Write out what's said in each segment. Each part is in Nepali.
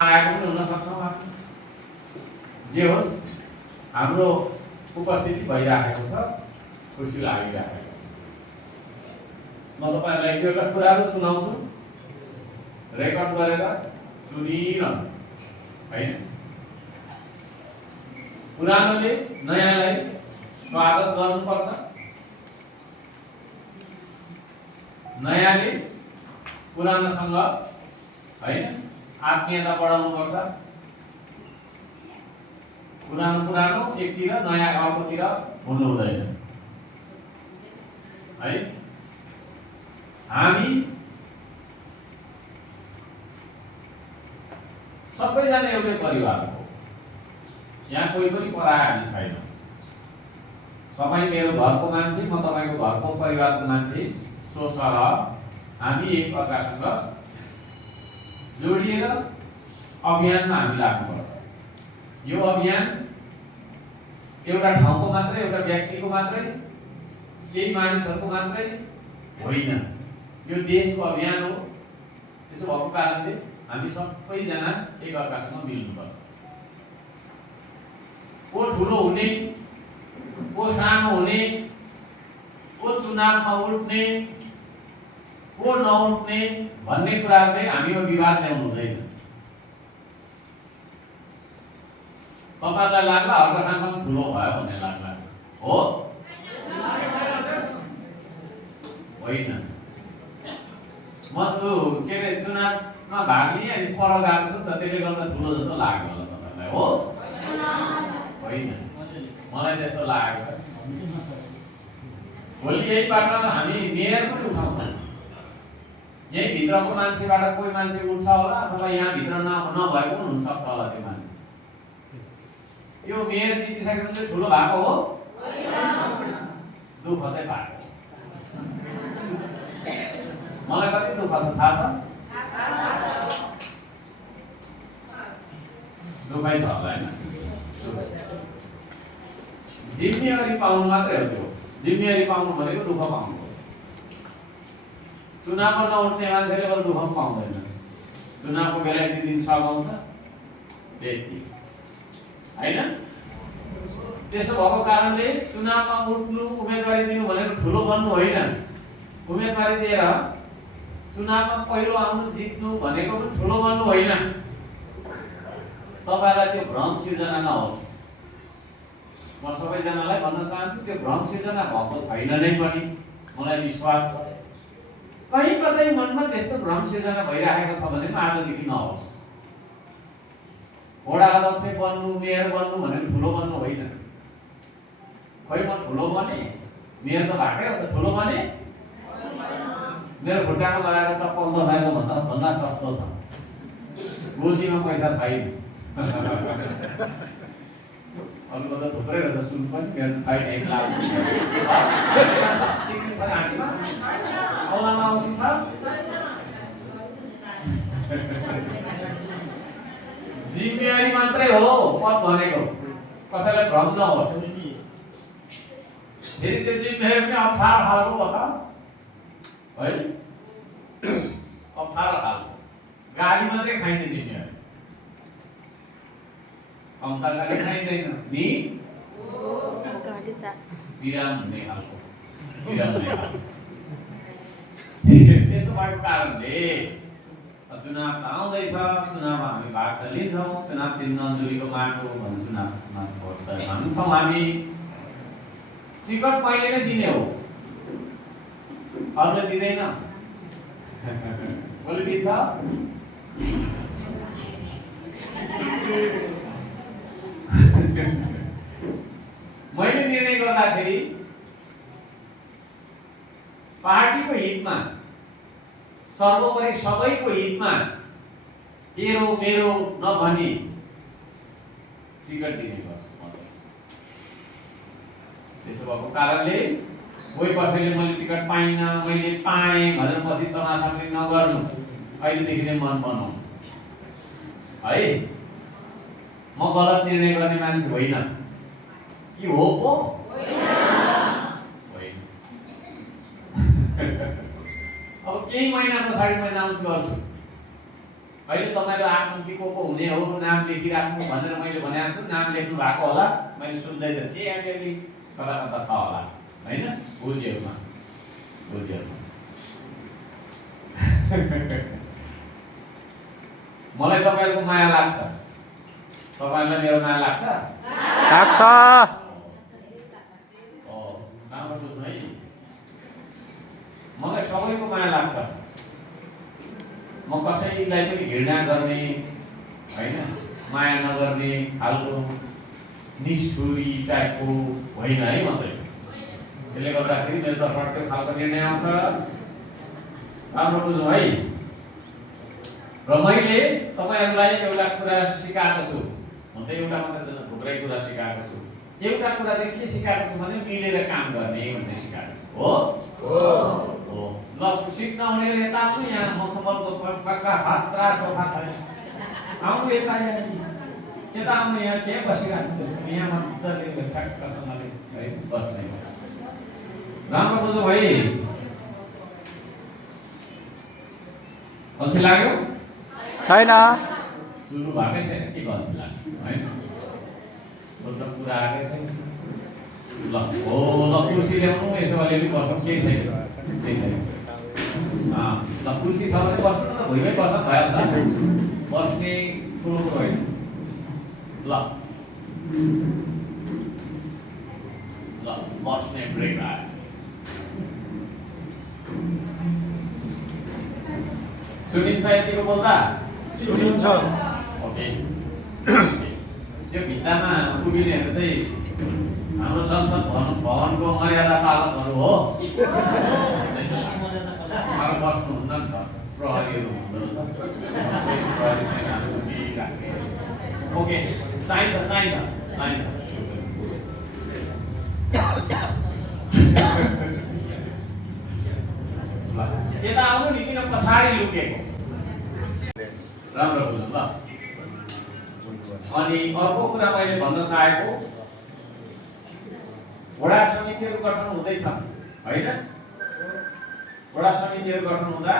आएको पनि हुन सक्छौँ। जे होस् हाम्रो उपस्थिति भइराखेको छ, खुसी लागिराखेको छ। म तपाईहरुलाई एउटा कुराहरु सुनाउँछु, रेकर्ड गरेर सुनिरहनु हैन। पुरानोले नयाँलाई स्वागत गर्नुपर्छ, नयाँले पुरानोसँग हैन आत्मीयता बढाउनुपर्छ। पुरानो एकतिर, नयाँ अर्कोतिर हुनु हुँदैन है। हामी सबैजना एउटै परिवार हो, यहाँ कोही पनि पराया हामी छैन। तपाई मेरो घरको मान्छे, म तपाईको घरको परिवारको मान्छे, सो सरह हामी एक अर्कासँग जोडिएर अभियानमा हामी लाग्नुपर्छ। यो अभियान एउटा ठाउँको मात्रै, एउटा व्यक्तिको मात्रै, केही मानिसहरूको मात्रै होइन, यो देशको अभियान हो। त्यसो भएको कारणले हामी सबैजना एक अर्कासँग मिल्नुपर्छ। को ठुलो हुने, को सानो हुने, को चुनावमा उठ्ने, को नउठ्ने भन्ने कुराले हामीमा विवाद ल्याउनु हुँदैन। तपाईलाई लाग्ला अर्को ठाउँमा ठुलो भयो भन्ने लाग्ला हो, होइन। म त्यो के अरे चुनावमा भाग लिएँ अनि पर गएको छु त, त्यसले गर्दा ठुलो जस्तो लाग्यो होला तपाईलाई हो, होइन। मलाई त्यस्तो लागेको छ। भोलि यहीबाट हामी मेयर पनि उठाउँछौँ। यही भित्रको मान्छेबाट कोही मान्छे उठ्छ होला, अथवा यहाँ भित्र नभएको पनि हुन सक्छ होला त्यो मान्छे। यो मेयर जितिसकेपछि ठुलो भएको हो, दुःख चाहिँ पाएको। मलाई कति दुःख छ थाहा छ? दुःखै छ होला हैन। जिम्मेवारी पाउनु मात्रै हो त्यो। जिम्मेवारी पाउनु भनेको दुःख पाउनु हो। चुनावमा नउठ्ने मान्छेले अब दुःख पाउँदैन। चुनावको बेला यति दिन सघाउँछ त्यति हैन। त्यसो भएको कारणले चुनावमा उठ्नु, उम्मेदवारी दिनु भनेको ठुलो बन्नु होइन। उम्मेदवारी दिएर चुनावमा पहिलो आउनु, जित्नु भनेको पनि ठुलो बन्नु होइन। तपाईलाई त्यो भ्रम सिर्जना नहोस्। म सबैजनालाई भन्न चाहन्छु, त्यो भ्रम सिर्जना भएको छैन नै पनि मलाई विश्वास छ। कहीँ कतै मनमा त्यस्तो भ्रम सिर्जना भइरहेको छ भने आजदेखि नहोस्। वडा अध्यक्ष बन्नु, मेयर बन्नु भनेको ठुलो बन्नु होइन। खोइ म ठुलो बने, मेयर त भएकै हो त, ठुलो बने मेरो खुट्टामा लगाएर चप्पल नखाएको भन्दा सस्तो छ। गोजीमा पैसा छैन। अरूको त थुप्रै रहेछ, सुन पनि मेरो छैन। एक लाख सिक्किम छ घाँटीमा, औलामा आउँछ। जिम्मेवारी मात्रै हो पद भनेको, कसैलाई भ्रम नहोस्। फेरि त्यो जिम्मेवारी पनि अप्ठ्यारो खालको हो त है, अप्ठ्यारो खालको। गाडी मात्रै खाइने जिम्मेवारी, कम्ता गाडी खाइँदैन नि, बिराम हुने खालको, बिराम हुने खालको। त्यसो भएको कारणले चुनाव त आउँदैछ, चुनावमा हामी भाग त लिन्छौँ। चुनाव चिन्ह अन्जुलीको माटो भन्ने चुनावमा भोट त हाल्छौँ हामी। टिकट पहिले नै दिने हो, अरूले दिँदैन। कसले दिन्छ? मैले निर्णय गर्दाखेरि पार्टीको हितमा, सर्वोपरि सबैको हितमा तेरो मेरो नभनी टिकट दिने गर्छु। त्यसो भएको कारणले कोही कसैले मैले टिकट पाइनँ, मैले पाएँ भनेर पछि तमासा पनि नगर्नु। अहिलेदेखि नै मन बनाउनु है। म गलत निर्णय गर्ने मान्छे होइन कि हो पो होइन। अब केही महिना पछाडि म अनाउन्स गर्छु अहिले तपाईहरु आकांक्षी को हुने हो नाम लेखिराख्नु भनेर मैले भनेको छु। नाम लेख्नु भएको होला, मैले सुन्दै थिएँ के अलि कता कता छ होला हैन बुझेमा मलाई तपाईहरुको माया लाग्छ, तपाईहरुलाई मेरो माया लाग्छ लाग्छ। राम्रो बुझ्नु है, मलाई सबैको माया लाग्छ। म कसैलाई पनि घृणा गर्ने हैन, माया नगर्ने खालको निष्ठुरी टाइपको होइन है म चाहिँ। त्यसले गर्दाखेरि मेरो तर्फबाट त्यो खालको निर्णय आउँछ। राम्रो बुझ्नु है। र मैले तपाईहरुलाई एउटा कुरा सिकाएको छु, म त एउटा मात्र थुप्रै कुरा सिकाएको छु। एउटा कुरा चाहिँ के सिकाएको छु भने मिलेर काम गर्ने भन्ने सिकाएको छु। हो ल सिक्न आउने नेता पनि यहाँ मखमलको पक्का भात्रा सोफा छ, आउनु यता यता आउनु। यहाँ के बसिरहेको छ, यहाँ मजाले ठ्याक्कसँगले है बस्ने। राम्रो बुझ्नु है। अल्छी लाग्यो छैन, सुरु भएकै छैन के गल्ती लाग्यो है। बोल्दा कुरा आएकै छैन। ल हो ल कुर्सी ल्याउनु, यसो अलिअलि बसौँ, केही छैन केही छैन। ल कुर्सी छ भने बस्नु न, भुइँमै बस्दा भइहाल्छ, बस्ने ठुलो कुरो होइन। ल ल बस्ने ब्रेक आयो। सुनिन्छ यतिको बोल्दा? सुनिन्छ। ओके। त्यो भित्तामा उभिनेहरू चाहिँ हाम्रो संसद भवनको मर्यादा पालकहरू हो। उहाँहरू बस्नुहुन्न नि त, प्रहरीहरू हुँदैन त। प्रहरी सेनाहरू उभिराख्ने। ओके, चाहिन्छ। यता आउनु नि, किन पछाडि लुकेको? राम्रो बुझ्नु ल। अनि अर्को कुरा मैले भन्न चाहेको, वडा समितिहरू गठन हुँदैछ होइन? वडा समितिहरू गठन हुँदा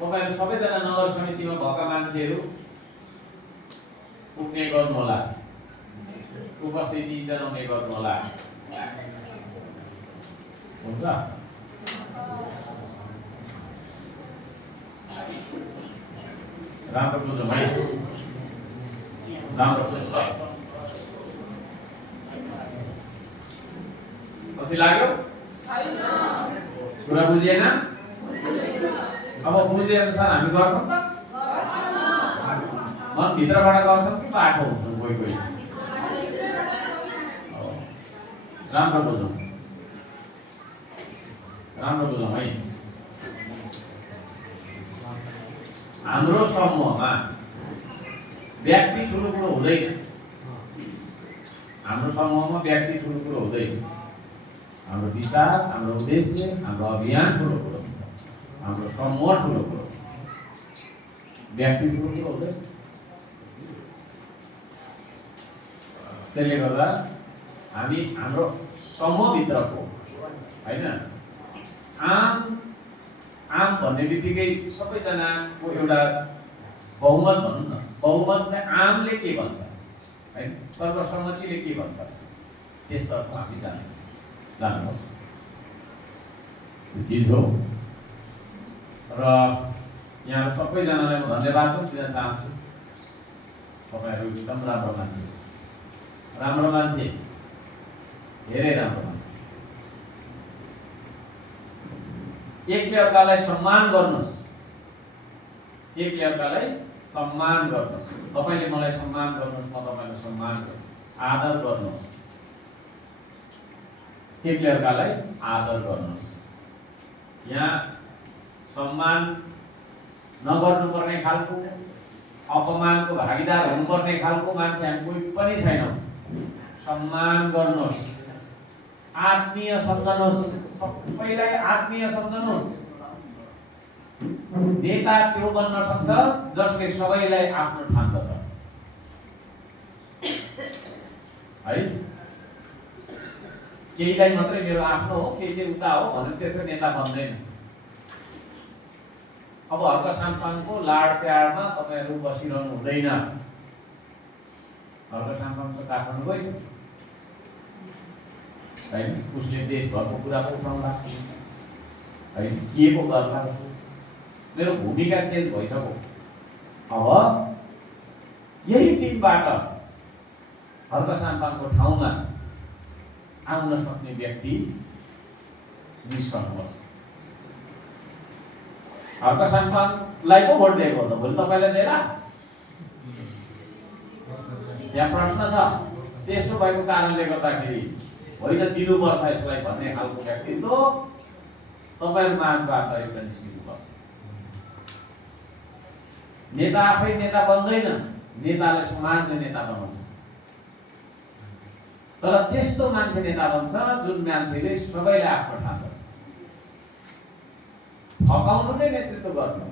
तपाईहरु सबैजना नगर समितिमा भएका मान्छेहरू पुग्ने गर्नु होला, उपस्थिति जनाउने गर्नु होला। हुन्छ? राम्रो बुझ्नु है, राम्रो बुझ्नु है। पछि लाग्यो कुरा बुझिएन? अब बुझे अनुसार हामी गर्छौँ त, मन भित्रबाट गर्छौँ कि बाटो हुन्छ कोही कोही। राम्रो बुझौँ है। हाम्रो समूहमा व्यक्ति ठुलो कुरो हुँदैन, हाम्रो समूहमा व्यक्ति ठुलो कुरो हुँदैन। हाम्रो विचार, हाम्रो उद्देश्य, हाम्रो अभियान ठुलो कुरो हुन्छ, हाम्रो समूह ठुलो कुरो, व्यक्ति ठुलो कुरो हुँदैन। त्यसले गर्दा हामी हाम्रो समूहभित्रको होइन आम भन्ने बित्तिकै सबैजनाको एउटा बहुमत भनौँ न, बहुमतलाई आमले के भन्छ है, सर्वसम्मतिले के भन्छ, त्यसतर्फ हामी जानु चिज हो। र यहाँ सबैजनालाई म धन्यवाद पनि दिन चाहन्छु। तपाईँहरू एकदम राम्रो मान्छे, धेरै राम्रो मान्छे। एकले अर्कालाई सम्मान गर्नुहोस्, तपाईले मलाई सम्मान गर्नुहोस्, म तपाईलाई सम्मान गर्छु, आदर गर्नुहोस्। एकले अर्कालाई आदर गर्नुहोस्। यहाँ सम्मान नगर्नुपर्ने खालको, अपमानको भागीदार हुनुपर्ने खालको मान्छे हामी कोही पनि छैनौँ। सम्मान गर्नुहोस्, आत्मीय सम्झनुहोस्, सबैलाई आत्मीय सम्झनुहोस्। नेता त्यो बन्न सक्छ जसले सबैलाई आफ्नो ठान्दछ है। केहीलाई मात्रै मेरो आफ्नो हो, केही चाहिँ उता हो भनेर त्यो नेता बन्दैन। अब हर्क साम्पाङको लाड प्यारमा तपाईँहरू बसिरहनु हुँदैन। हर्क साम्पाङ त काठमाडौँ गइछ होइन, उसले देशभरको कुरा पो उठाउँला होइन, के पो गर्ला। मेरो भूमिका चेन्ज भइसक्यो। अब यही टिमबाट हर्क साम्पाङको ठाउँमा आउन सक्ने व्यक्ति निस्कनुपर्छ। हर्क साम्पाङलाई पो भोट दिएको हो त भोलि तपाईँले दिएला? यहाँ प्रश्न छ। त्यसो भएको कारणले गर्दाखेरि होइन दिनुपर्छ यसलाई भन्ने खालको व्यक्तित्व तपाईँहरू माझबाट एउटा निस्किनुपर्छ। नेता आफै नेता बन्दैन, नेताले समाजले नेता बनाउँछ। तर त्यस्तो मान्छे नेता बन्छ जुन मान्छेले सबैलाई आफ्नो ठान्दछ। फकाउनु नै नेतृत्व गर्नु।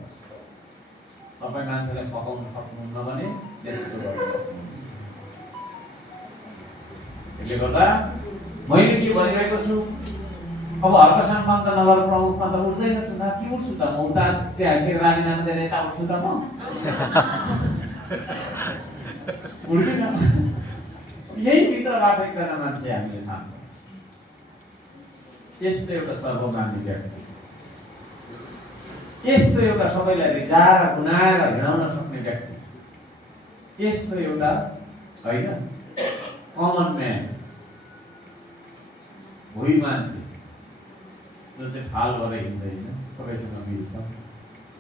तपाईँ मान्छेलाई फकाउन सक्नुहुन्न भने नेतृत्व गर्नु सक्नुहुन्न। त्यसले गर्दा मैले के भनिरहेको छु, अब हर्क साम्पाङ त नगर प्रमुखमा त उठ्दैन छु न, के उठ्छु त म? उता त्यहाँ के राजीनामा दिएर यता उठ्छु त म? उठ्दिन। यही भित्रबाट एकजना मान्छे हामीले छान्छौँ, त्यस्तो एउटा सर्वमान्य व्यक्ति, यस्तो एउटा सबैलाई रिझाएर गुनाएर हिँडाउन सक्ने व्यक्ति, यस्तो एउटा होइन कमन म्यान, भोइ मान्छे जो चाहिँ फाल गरेर हिँड्दैन, सबैसँग मिल्छ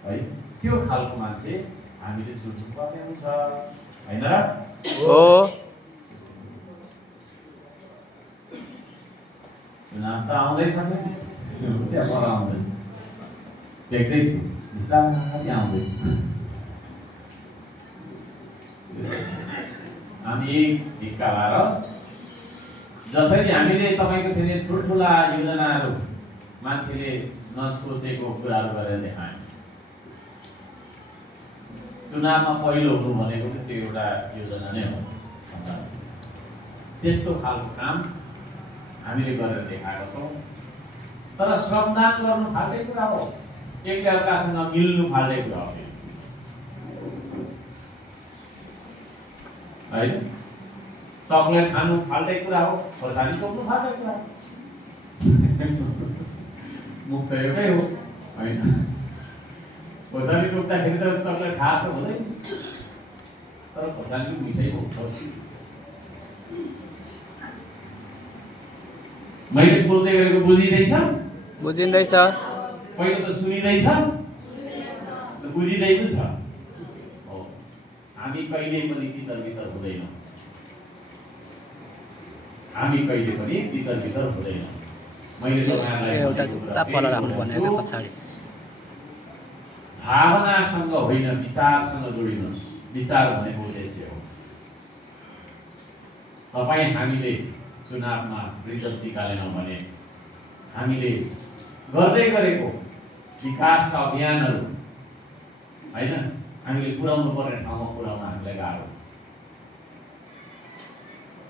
है, त्यो खालको मान्छे हामीले चुन्नुपर्ने हुन्छ होइन र? हो। चुनाव त आउँदैछ नि, त्यहाँ पर आउँदैछ, देख्दैछु बिस्तारै आउँदैछ। हामी ढिक्का भएर जसरी हामीले तपाईँको छेउमा ठुल्ठुला योजनाहरू मान्छेले नसोचेको कुराहरू गरेर देखायौँ। चुनावमा पहिलो हुनु भनेको चाहिँ त्यो एउटा योजना नै हो। त्यस्तो खालको काम हामीले गरेर देखाएका छौँ। तर श्रमदान गर्नु फाल्टै कुरा हो, एकले अर्कासँग मिल्नु फाल्टै कुरा हो है। चकलेट खानु फाल्टै कुरा हो, खोर्सानी टोक्नु फाल्टै कुरा हो। मुख त एउटै हो होइन। खोर्सानी टोक्दाखेरि त चकलेट खास हुँदैन, तर खोर्सानी पनि मिठै हो। मैले बोल्दै गरेको बुझिँदैछ? बुझिँदैछ। पहिलो त सुनिँदैछ, बुझिँदै पनि छ। हो, हामी कहिले पनि तितर-बितर हुँदैनौँ। हामी कहिले पनि तितर-बितर हुँदैनौँ। मैले तपाईँलाई एउटा जुत्ता पर राख्नु भनेको पछाडि भावनासँग होइन विचारसँग जोडिनुहोस्। विचार भनेको उद्देश्य हो। तपाईँ हामीले चुनावमा रिजल्ट निकालेनौँ भने हामीले गर्दै गरेको विकासका अभियानहरू होइन हामीले पुर्याउनु पर्ने ठाउँमा पुर्याउन हामीलाई गाह्रो।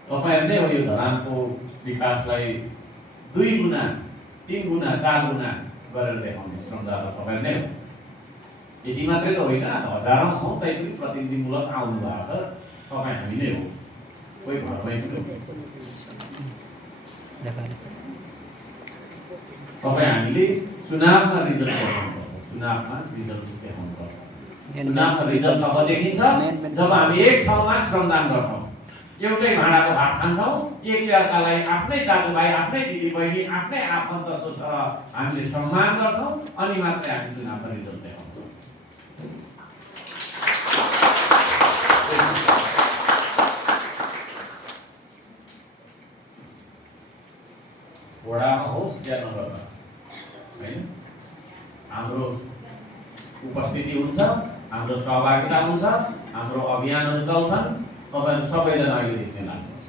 तपाईँहरूले हो यो धरानको विकासलाई 2 गुणा 3 गुणा 4 गुणा गरेर देखाउने श्रमदाता तपाईँहरूले हो। यति मात्रै त होइन, हजारौँ छौँ तै पनि प्रतिनिधिमूलक आउनु भएको छ। तपाईँ हामी नै हो, कोही घरमै पनि हो। तपाईँ हामीले चुनावमा रिजल्ट देखाउनुपर्छ। चुनावमा रिजल्ट देखाउनुपर्छ। चुनावमा रिजल्ट तब देखिन्छ जब हामी एक ठाउँमा श्रमदान गर्छौँ, एउटै भाँडाको भात खान्छौँ, एकले अर्कालाई आफ्नै दाजुभाइ, आफ्नै दिदीबहिनी, आफ्नै आफन्त सोचेर हामीले सम्मान गर्छौँ, अनि मात्रै हामी चुनावमा रिजल्ट देखाउँछौँ। वडामा होस् या नगरमा होइन, हाम्रो उपस्थिति हुन्छ, हाम्रो सहभागिता हुन्छ, हाम्रो अभियानहरू चल्छन्। तपाईँहरू सबैजना अहिले देख्न लाग्नुहुन्छ।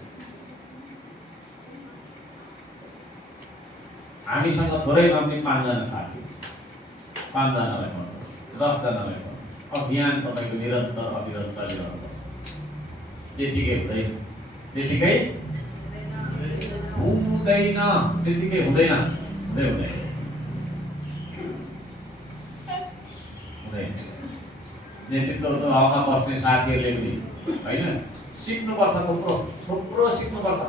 हामीसँग थोरैमा पनि 5 जना साथी, 5 जनालाई भन्नु, 10 जनालाई भन्नु, अभियान तपाईँको निरन्तर अविरत चलिरहनुपर्छ। त्यतिकै हुँदैन, त्यतिकै हुँदैन, त्यतिकै हुँदैन, हुँदै हुँदैन। छैन। नेतृत्वको हकमा बस्ने साथीहरूले पनि होइन सिक्नुपर्छ, थुप्रो सिक्नुपर्छ,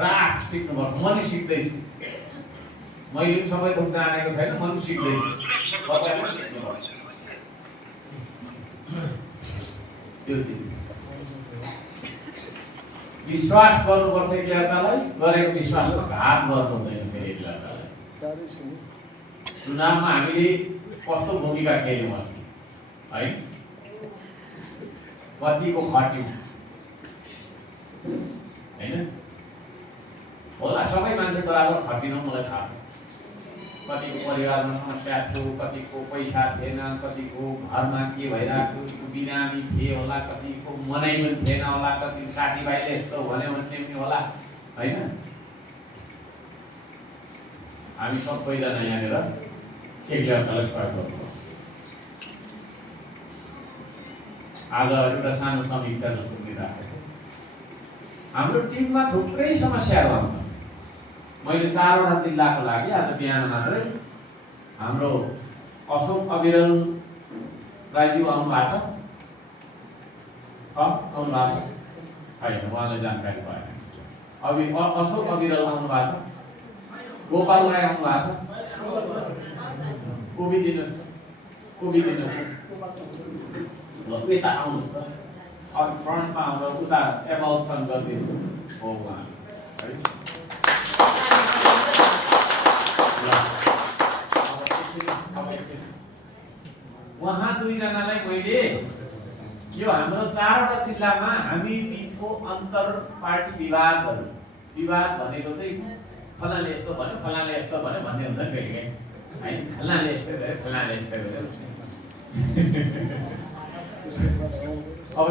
रास सिक्नुपर्छ। म नि सिक्दैछु, मैले पनि सबै थोक जानेको छैन, म पनि सिक्दैछु, तपाईँले पनि सिक्नुपर्छ त्यो चिज। विश्वास गर्नुपर्छ एकअर्कालाई, गरेको विश्वासमा घात गर्नु हुँदैन फेरि एकअर्कालाई। चुनावमा हामीले कस्तो भूमिका खेल्यौँ अस्ति है, कतिको खट्यौँ होइन होला। सबै मान्छे बराबर खटिनौँ, मलाई थाहा छ। कतिको परिवारमा समस्या थियो, कतिको पैसा थिएन, कतिको घरमा के भइरहेको थियो, बिरामी थिए होला, कतिको मनै पनि थिएन होला, कति साथीभाइले यस्तो भन्यो भने पनि होला होइन। हामी सबैजना यहाँनिर एकअर्कालाई सहयोग गर्नुपर्छ। आज एउटा सानो समीक्षा जस्तो पनि राखेको, हाम्रो टिममा थुप्रै समस्याहरू आउँछ। मैले 4वटा जिल्लाको लागि आज बिहान मात्रै हाम्रो अशोक अविरल राईज्यू आउनु भएको छ, आउनु भएको छ होइन, उहाँलाई जानकारी भएन। अशोक अविरल आउनु भएको छ, गोपाल राई आउनु भएको छ, कोभिदिनुहोस् ल यता आउनुहोस् त, अब फ्रन्टमा आउँदा उता एबाउट गरिदिनु हो उहाँ है। उहाँ दुईजनालाई मैले यो हाम्रो 4वटा जिल्लामा हामी बिचको अन्तर पार्टी विवाद भनेको चाहिँ फलाले यस्तो भन्यो, फलाले यस्तो भन्यो भन्ने हुन्छ नि कहिलेकाहीँ है, फलाले यस्तो गर्यो, फलाले यस्तो गर्यो। अब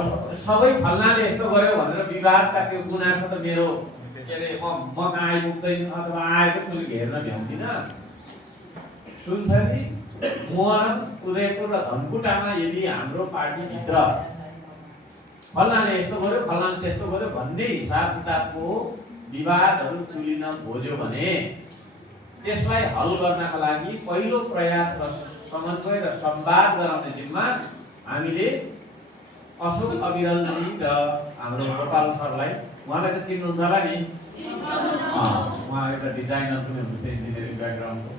सबै फलाले यस्तो गर्यो भनेर विवादका त्यो गुनासो त मेरो के अरे म कहाँ आइपुग्दैन, अथवा आएको मैले हेर्न भ्याउँदिनँ। सुनसरी, मोहन, उदयपुर र धनकुटामा यदि हाम्रो पार्टीभित्र फलाले यस्तो गर्यो, फलाले त्यस्तो गर्यो भन्ने हिसाब किताबको विवादहरू चुलिन खोज्यो भने त्यसलाई हल गर्नका लागि पहिलो प्रयास र समन्वय र संवाद गराउने जिम्मा हामीले अशोक अविरलजी र हाम्रो गोपाल सरलाई, उहाँलाई त चिन्नुहुन्छ होला नि, उहाँ एउटा डिजाइनर पनि हुनुहुन्छ, इन्जिनियरिङ ब्याकग्राउन्डको।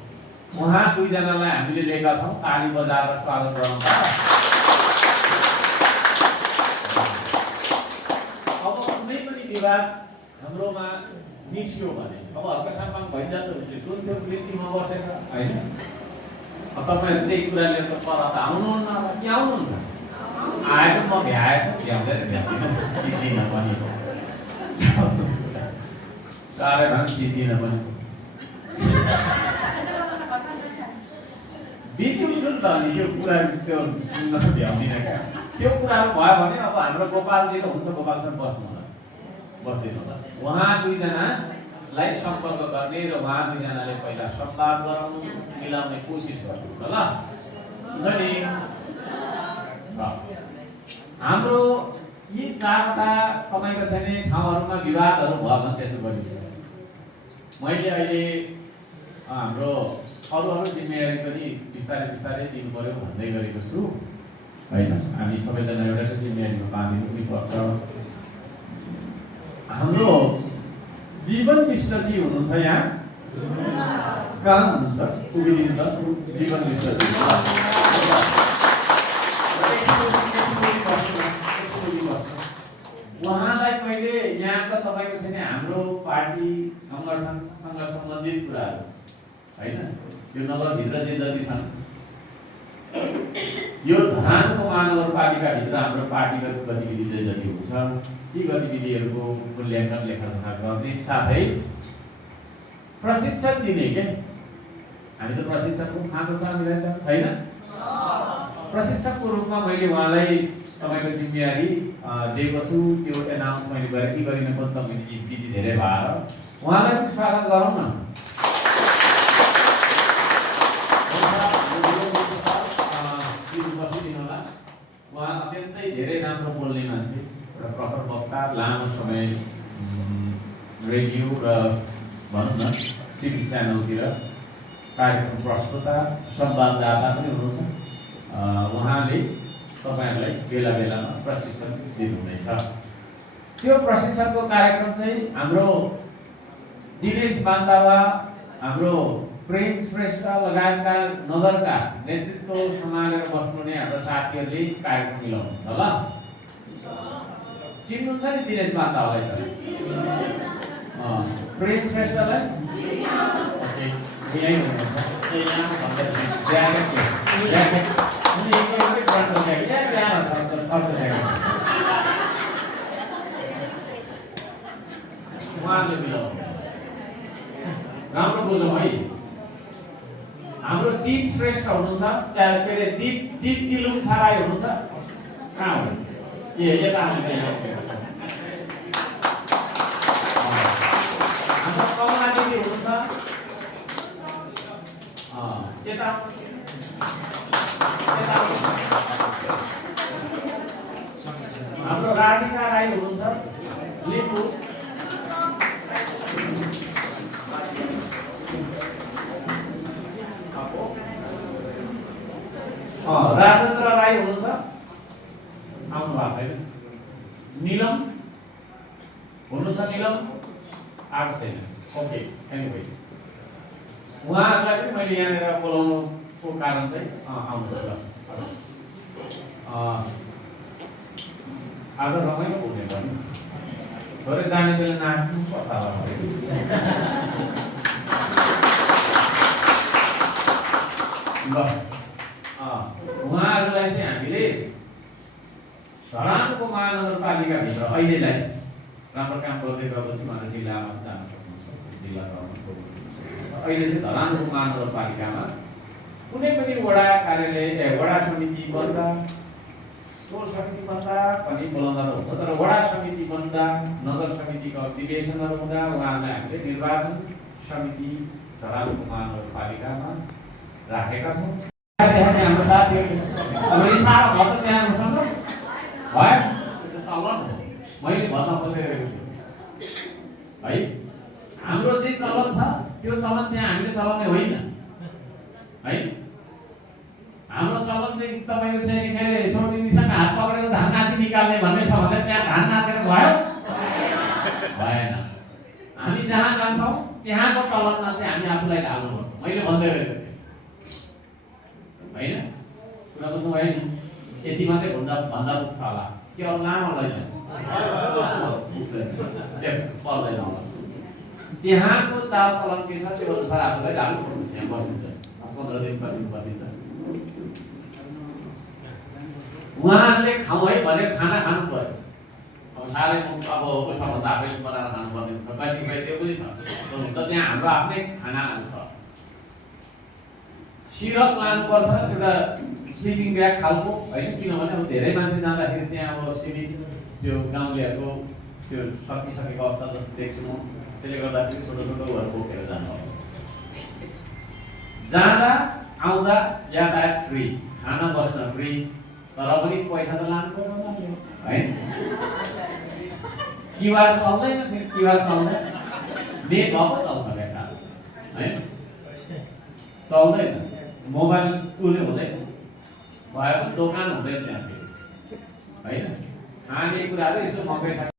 उहाँ दुईजनालाई हामीले लिएका छौँ, ताली बजाएर स्वागत गराउँछ। अब कुनै पनि विवाद हाम्रोमा निस्क्यो भने अब हल्का सामान भइजान्छ, उसले सुन्थ्यो वृत्तिमा बसेर होइन। तपाईँहरू त्यही कुरा लिएर त पर त आउनुहुन्न, के आउनुहुन्छ? आएको म भ्याएको भ्याउँदैन, सिद्धिन पनि साह्रै भए सिद्धिन पनि बिजी हुन्छ नि त। अनि त्यो कुरा त्यो सुन्न भ्याउँदिनँ क्या। त्यो कुराहरू भयो भने अब हाम्रो गोपालजी र हुन्छ, गोपाल सर बस्दिनु होला। उहाँ दुईजनालाई सम्पर्क गर्ने र उहाँ दुईजनाले पहिला संवाद गराउनु, मिलाउने कोसिस गर्नु ल हुन्छ नि। हाम्रो यी 4वटा कमाइका छैन ठाउँहरूमा विवादहरू भयो भने त्यसो गरिन्छ। मैले अहिले हाम्रो अरू जिम्मेवारी पनि बिस्तारै दिनु पर्यो भन्दै गरेको छु होइन। हामी सबैजना एउटै जिम्मेवारीमा बाँधिनु पनि पर्छ। हाम्रो जीवन विश्वजी हुनुहुन्छ यहाँ, कहाँ हुनुहुन्छ? उभिदिनु त, जीवन विश्वजी। उहाँलाई मैले यहाँका तपाईँको छैन हाम्रो पार्टी सङ्गठनसँग सम्बन्धित कुराहरू होइन, यो नगरभित्र जे जति छन्, यो धरानको महानगरपालिकाभित्र हाम्रो पार्टीगत गतिविधि जे जति हुन्छ ती गतिविधिहरूको मूल्याङ्कन लेखाजोखा गर्ने, साथै प्रशिक्षण दिने के। हामी त प्रशिक्षणको खाँचो छ हामीलाई त छैन। प्रशिक्षकको रूपमा मैले उहाँलाई तपाईँको जिम्मेवारी दिएको छु। त्यो एनाउन्स मैले गरेँ कि गरिनँ पनि त मैले बिजी धेरै भएर उहाँलाई पनि स्वागत गरौँ न। बसिदिनु होला। उहाँ अत्यन्तै धेरै राम्रो बोल्ने मान्छे, एउटा प्रखर वक्ता, लामो समय रेडियो र भनौँ न टिभी च्यानलतिर कार्यक्रम प्रस्तुता, संवाददाता पनि हुनुहुन्छ। उहाँले तपाईँहरूलाई बेला बेलामा प्रशिक्षण दिनुहुनेछ। त्यो प्रशिक्षणको कार्यक्रम चाहिँ हाम्रो दिनेश बान्तावा, हाम्रो प्रेम श्रेष्ठ लगायतका नगरका नेतृत्व सम्हालेर बस्नुहुने हाम्रो साथीहरूले कार्यक्रम मिलाउनुहुन्छ ल। चिन्नुहुन्छ नि दिनेश बान्तावालाई त? प्रेम श्रेष्ठलाई राम्रो बुझौँ है। हाम्रो दीप श्रेष्ठ हुनुहुन्छ, के अरे दीप तिलुङ छाराई हुनुहुन्छ। कहाँ हो? यता हाम्रो कमला दिदी हुनुहुन्छ। यता हाम्रो राधिका राई हुनुहुन्छ लिम्बू। राजेन्द्र राई हुनुहुन्छ, आउनु भएको छैन। निलम हुनुहुन्छ, निलम आएको छैन। ओके, एनिवेज उहाँहरूलाई पनि मैले यहाँनिर बोलाउनुको कारण चाहिँ आउनुहोस् ल। आज रमाइलो हुने पनि थोरै जाने बेला नाच्नु पर्छ होला। ल उहाँहरूलाई चाहिँ हामीले धरानको महानगरपालिकाभित्र अहिलेलाई राम्रो काम गर्दै गएपछि उहाँले जिल्लामा जान सक्नुहुन्छ, जिल्ला तहमा। अहिले चाहिँ धरानको महानगरपालिकामा कुनै पनि वडा कार्यालय, वडा समिति बन्दा, टोल समिति बन्दा पनि बोलाउँदा त हुन्छ, तर वडा समिति बन्दा, नगर समितिको अधिवेशनहरू हुँदा उहाँहरूलाई हामीले निर्वाचन समिति धरानको महानगरपालिकामा राखेका छौँ। हाम्रो साथीहरूले अब रिसाएर भयो त त्यहाँ हुसँग भयो चलन मैले भन्न खोजिरहेको छु है। हाम्रो जे चलन छ त्यो चलन त्यहाँ हामीले चलाउने होइन है। हाम्रो चलन चाहिँ तपाईँको चाहिँ के अरे सोटिनीसँग हात पक्रेर धान नाची निकाल्ने भन्ने छ भने त्यहाँ धान नाचेर भयो भएन। हामी जहाँ जान्छौँ त्यहाँको चलनमा चाहिँ हामी आफूलाई ढाल्नुपर्छ। मैले भन्दै रहेको थिएँ होइन, कुरा बुझ्नु भयो नि? यति मात्रै भन्दा पुग्छ होला कि अरू लामो लैजाने पर्दैन होला। त्यहाँको चाल चलन के छ त्यो अनुसार आफूलाई ढाल्नु पर्छ। त्यहाँ बसिन्छ 15 दिन कति बसिन्छ। उहाँहरूले खाउँ है भने खाना खानु पर्यो। अब साह्रै अब उसमा भन्दा आफैले बनाएर खानुपर्ने हुन्छ, कतिपय त्यो पनि छ। त त्यहाँ हाम्रो आफ्नै खानाहरू छ। सिरक लानुपर्छ एउटा स्लिपिङ ब्याग खालको होइन, किनभने अब धेरै मान्छे जाँदाखेरि त्यहाँ अब सीमित त्यो गाउँलेहरूको त्यो सकिसकेको अवस्था जस्तो देख्छु म। त्यसले गर्दाखेरि छोटो छोटोहरू बोकेर जानु होला। जाँदा आउँदा यातायात फ्री, खाना बस्न फ्री, तर पनि पैसा त लानु पर्यो होइन। क्युआर चल्दैन, क्युआर चल्दैन, नेट भएको चल्छ बेटा होइन, चल्दैन। मोबाइल उसले हुँदैन, भए पनि दोकान हुँदैन त्यहाँ फेरि होइन। खाने कुराहरू यसो मकै